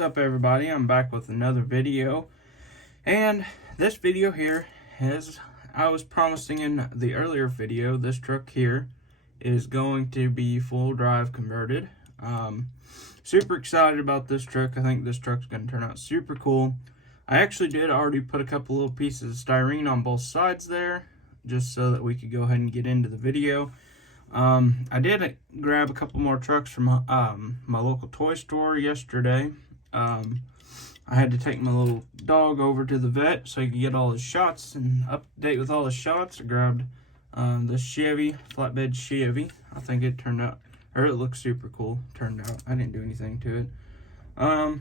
up, everybody? I'm back with another video, and this video here is, I was promising in the earlier video, this truck here is going to be full drive converted. Super excited about this truck. I think this truck's going to turn out super cool. I actually did already put a couple little pieces of styrene on both sides there, just so that we could go ahead and get into the video. I did grab a couple more trucks from my local toy store yesterday. I had to take my little dog over to the vet so he could get all his shots and update with all his shots. I grabbed this Chevy, flatbed Chevy. I think it turned out, or it looks super cool. Turned out. I didn't do anything to it. I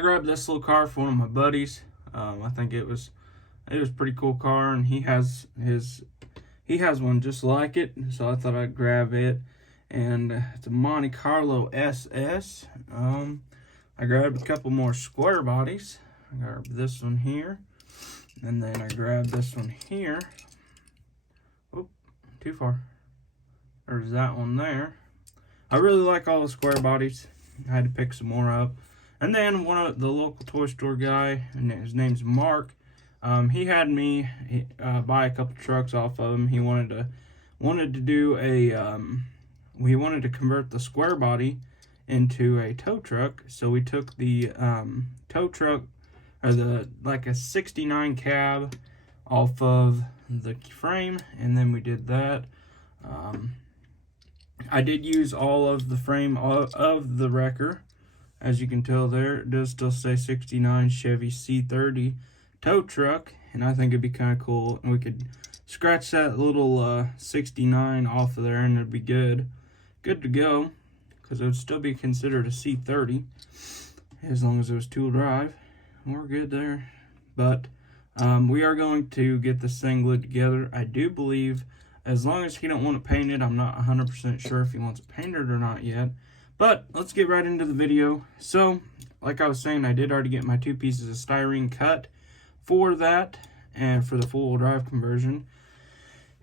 grabbed this little car for one of my buddies. I think it was a pretty cool car, and he has one just like it, so I thought I'd grab it. And it's a Monte Carlo SS. I grabbed a couple more square bodies. I grabbed this one here, and then I grabbed this one here. Oop, too far. There's that one there. I really like all the square bodies. I had to pick some more up. And then one of the local toy store guy, and his name's Mark. He had me buy a couple trucks off of him. He wanted to do a we wanted to convert the square body into a tow truck. So we took the tow truck, or like a 69 cab, off of the frame, and then we did that. I did use all of the frame of the wrecker. As you can tell there, it does still say 69 Chevy C30 tow truck, and I think it'd be kind of cool, and we could scratch that little 69 off of there, and it'd be good to go, because it would still be considered a C30 as long as it was two-wheel drive. We're good there. But we are going to get this thing glued together. I do believe, as long as he don't want it painted, I'm not 100% sure if he wants it painted or not yet. But let's get right into the video. So, like I was saying, I did already get my two pieces of styrene cut for that, and for the full drive conversion.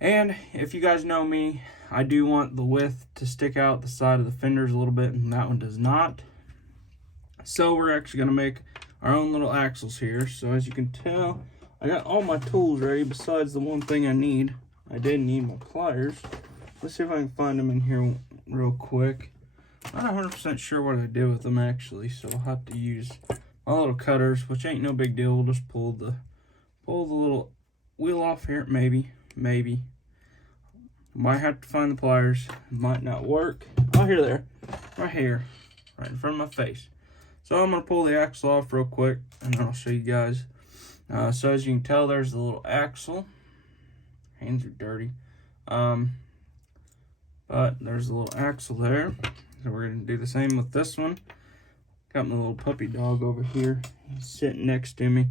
And if you guys know me, I do want the width to stick out the side of the fenders a little bit, and that one does not. So we're actually going to make our own little axles here. So as you can tell, I got all my tools ready besides the one thing I need. I did need my pliers. Let's see if I can find them in here real quick. I'm not 100% sure what I did with them actually, so I'll have to use my little cutters, which ain't no big deal. We'll just pull the little wheel off here. Maybe. Might have to find the pliers. Might not work. Oh, here they are. Right here. Right in front of my face. So I'm going to pull the axle off real quick, and then I'll show you guys. So as you can tell, there's the little axle. Hands are dirty. But there's the little axle there. So we're going to do the same with this one. Got my little puppy dog over here. He's sitting next to me.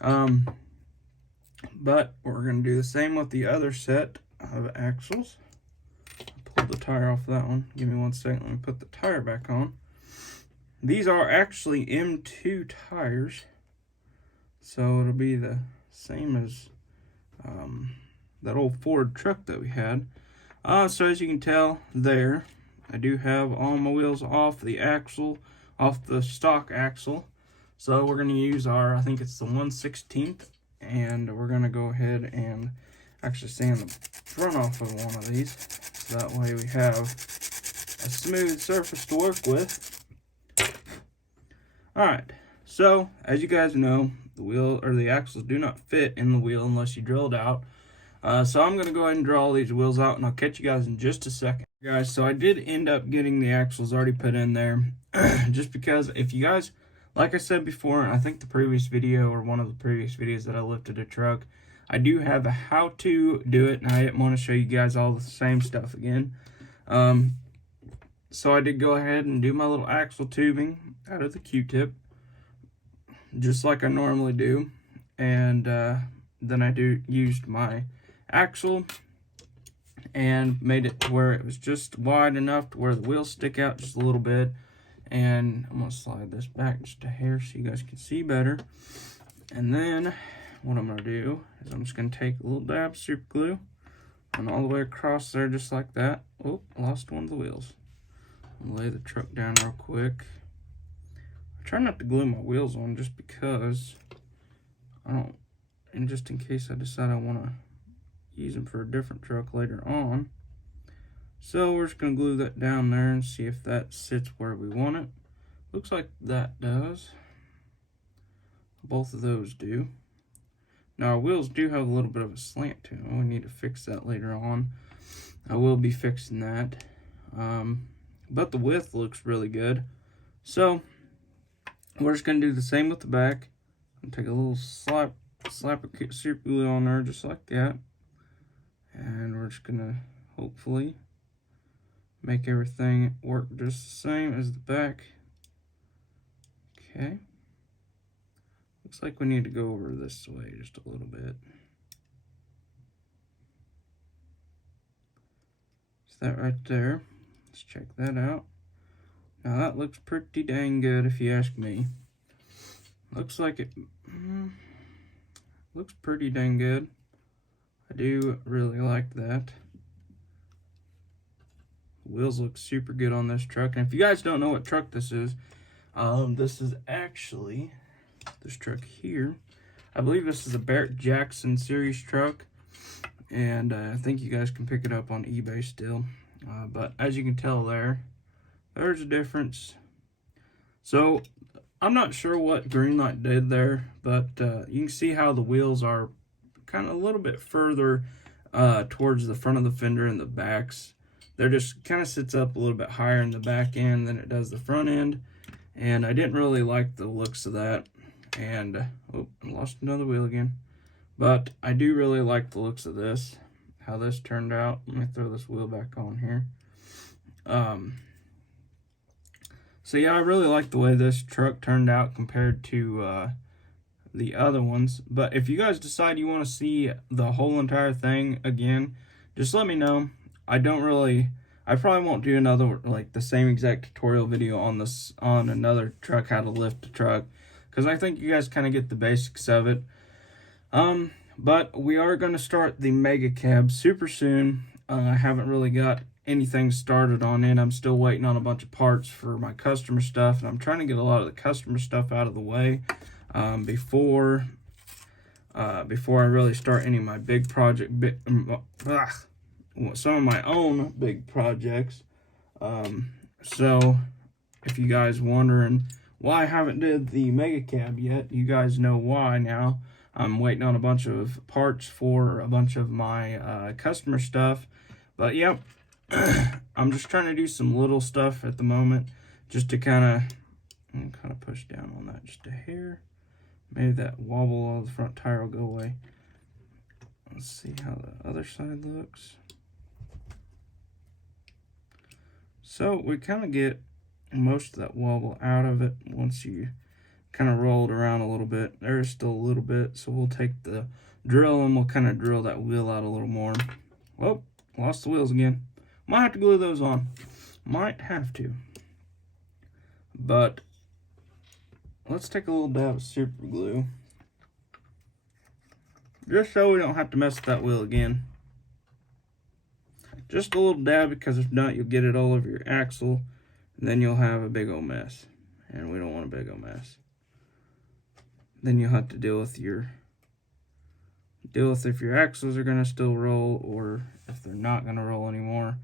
But we're going to do the same with the other set of axles. Pull the tire off that one. Give me 1 second. Let me put the tire back on. These are actually M2 tires. So it'll be the same as that old Ford truck that we had. So as you can tell there, I do have all my wheels off the axle, off the stock axle. So we're going to use our, I think it's the 1/16, and we're going to go ahead and actually sand the front off of one of these. So that way we have a smooth surface to work with. Alright, so as you guys know, the wheel, or the axles, do not fit in the wheel unless you drill it out. So I'm going to go ahead and draw all these wheels out, and I'll catch you guys in just a second. Guys, so I did end up getting the axles already put in there, just because if you guys, like I said before, I think the previous video, or one of the previous videos that I lifted a truck, I do have a how to do it, and I didn't want to show you guys all the same stuff again. So I did go ahead and do my little axle tubing out of the Q-tip, just like I normally do, and then I used my axle and made it to where it was just wide enough to where the wheels stick out just a little bit. And I'm going to slide this back just a hair so you guys can see better. And then what I'm going to do is I'm just going to take a little dab of super glue and all the way across there just like that. Oh, lost one of the wheels. I'll lay the truck down real quick. try not to glue my wheels on just because I don't, and just in case I decide I want to use them for a different truck later on. So we're just going to glue that down there and see if that sits where we want it. Looks like that does. Both of those do. Now our wheels do have a little bit of a slant to them. We need to fix that later on. I will be fixing that. But the width looks really good. So we're just going to do the same with the back. And take a little slap of super glue on there just like that. And we're just going to hopefully make everything work just the same as the back. Okay. Looks like we need to go over this way just a little bit. Is that right there? Let's check that out. Now that looks pretty dang good if you ask me. Looks like it looks pretty dang good. I do really like that. The wheels look super good on this truck. And if you guys don't know what truck this is actually this truck here. I believe this is a Barrett-Jackson series truck. And I think you guys can pick it up on eBay still. But as you can tell there's a difference. So I'm not sure what Greenlight did there, but you can see how the wheels are kind of a little bit further towards the front of the fender and the backs. They're just kind of sits up a little bit higher in the back end than it does the front end. And I didn't really like the looks of that. And, oh, I lost another wheel again. But I do really like the looks of this, how this turned out. Let me throw this wheel back on here. So yeah, I really like the way this truck turned out compared to the other ones. But if you guys decide you want to see the whole entire thing again, just let me know. I probably won't do another, like the same exact tutorial video on another truck, how to lift a truck, because I think you guys kind of get the basics of it. But we are going to start the Mega Cab super soon. I haven't really got anything started on it. I'm still waiting on a bunch of parts for my customer stuff, and I'm trying to get a lot of the customer stuff out of the way before I really start any of my big project, some of my own big projects. So if you guys wondering why I haven't did the Mega Cab yet, you guys know why now. I'm waiting on a bunch of parts for a bunch of my customer stuff. But yep, I'm just trying to do some little stuff at the moment, just to kind of push down on that just a hair. Maybe that wobble of the front tire will go away. Let's see how the other side looks. So we kind of get most of that wobble out of it once you kind of roll it around a little bit. There's still a little bit, so we'll take the drill and we'll kind of drill that wheel out a little more. Whoa, lost the wheels again. Might have to glue those on. Might have to. But let's take a little dab of super glue, just so we don't have to mess with that wheel again. Just a little dab, because if not, you'll get it all over your axle, and then you'll have a big old mess. And we don't want a big old mess. Then you'll have to deal with if your axles are gonna still roll or if they're not gonna roll anymore.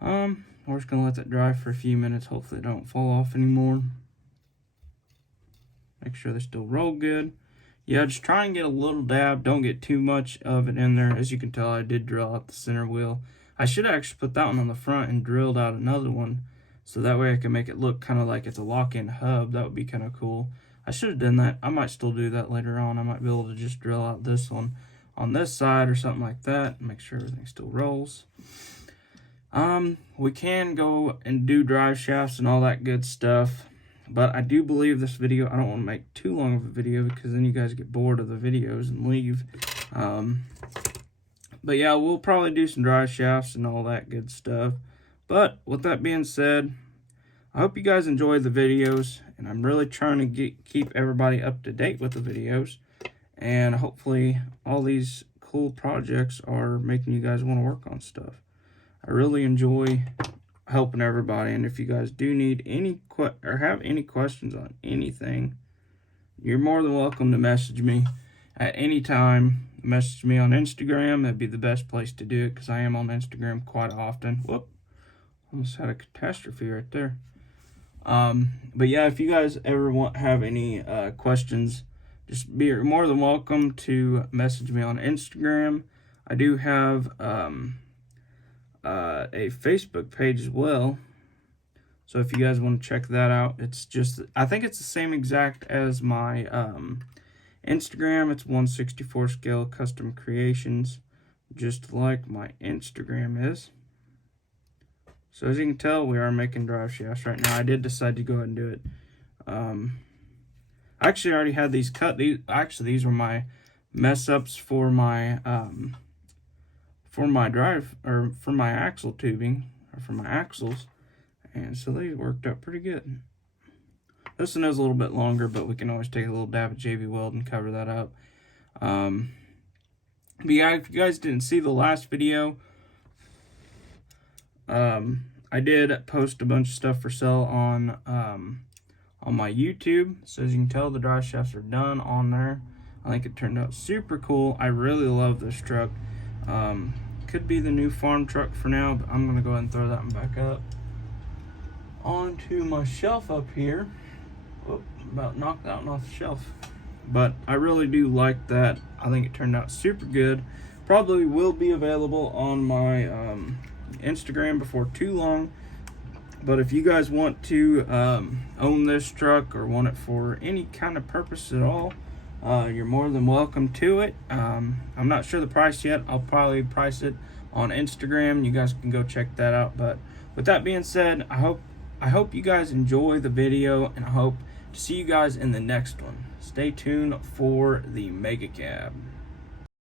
We're just gonna let that dry for a few minutes. Hopefully they don't fall off anymore. Make sure they still roll good. Yeah, just try and get a little dab. Don't get too much of it in there. As you can tell, I did drill out the center wheel. I should actually put that one on the front and drilled out another one, so that way I can make it look kind of like it's a lock-in hub. That would be kind of cool. I should have done that. I might still do that later on. I might be able to just drill out this one on this side or something like that. Make sure everything still rolls. We can go and do drive shafts and all that good stuff. But I do believe this video, I don't want to make too long of a video, because then you guys get bored of the videos and leave. But yeah, we'll probably do some drive shafts and all that good stuff. But with that being said, I hope you guys enjoyed the videos, and I'm really trying to keep everybody up to date with the videos. And hopefully all these cool projects are making you guys want to work on stuff. I really enjoy helping everybody. And if you guys do need any or have any questions on anything, you're more than welcome to message me at any time. Message me on Instagram. That'd be the best place to do it, because I am on Instagram quite often. Whoop, almost had a catastrophe right there. But yeah, if you guys ever have any questions, just be more than welcome to message me on Instagram. I do have a Facebook page as well, so if you guys want to check that out, I think it's the same exact as my Instagram. It's 1/64 scale custom creations, just like my Instagram is. So as you can tell, we are making drive shafts right now. I did decide to go ahead and do it. I actually already had these cut. These were my mess ups for my axle tubing, or for my axles, and so they worked out pretty good. This one is a little bit longer, but we can always take a little dab of JB Weld and cover that up. But yeah, if you guys didn't see the last video, I did post a bunch of stuff for sale on my YouTube. So as you can tell, the drive shafts are done on there. I think it turned out super cool. I really love this truck. Could be the new farm truck for now, but I'm gonna go ahead and throw that one back up onto my shelf up here. Whoop, about knocked that one off the shelf. But I really do like that. I think it turned out super good. Probably will be available on my Instagram before too long. But if you guys want to own this truck or want it for any kind of purpose at all, you're more than welcome to it. I'm not sure the price yet. I'll probably price it on Instagram. You guys can go check that out. But with that being said, I hope you guys enjoy the video, and I hope to see you guys in the next one. Stay tuned for the Mega Cab.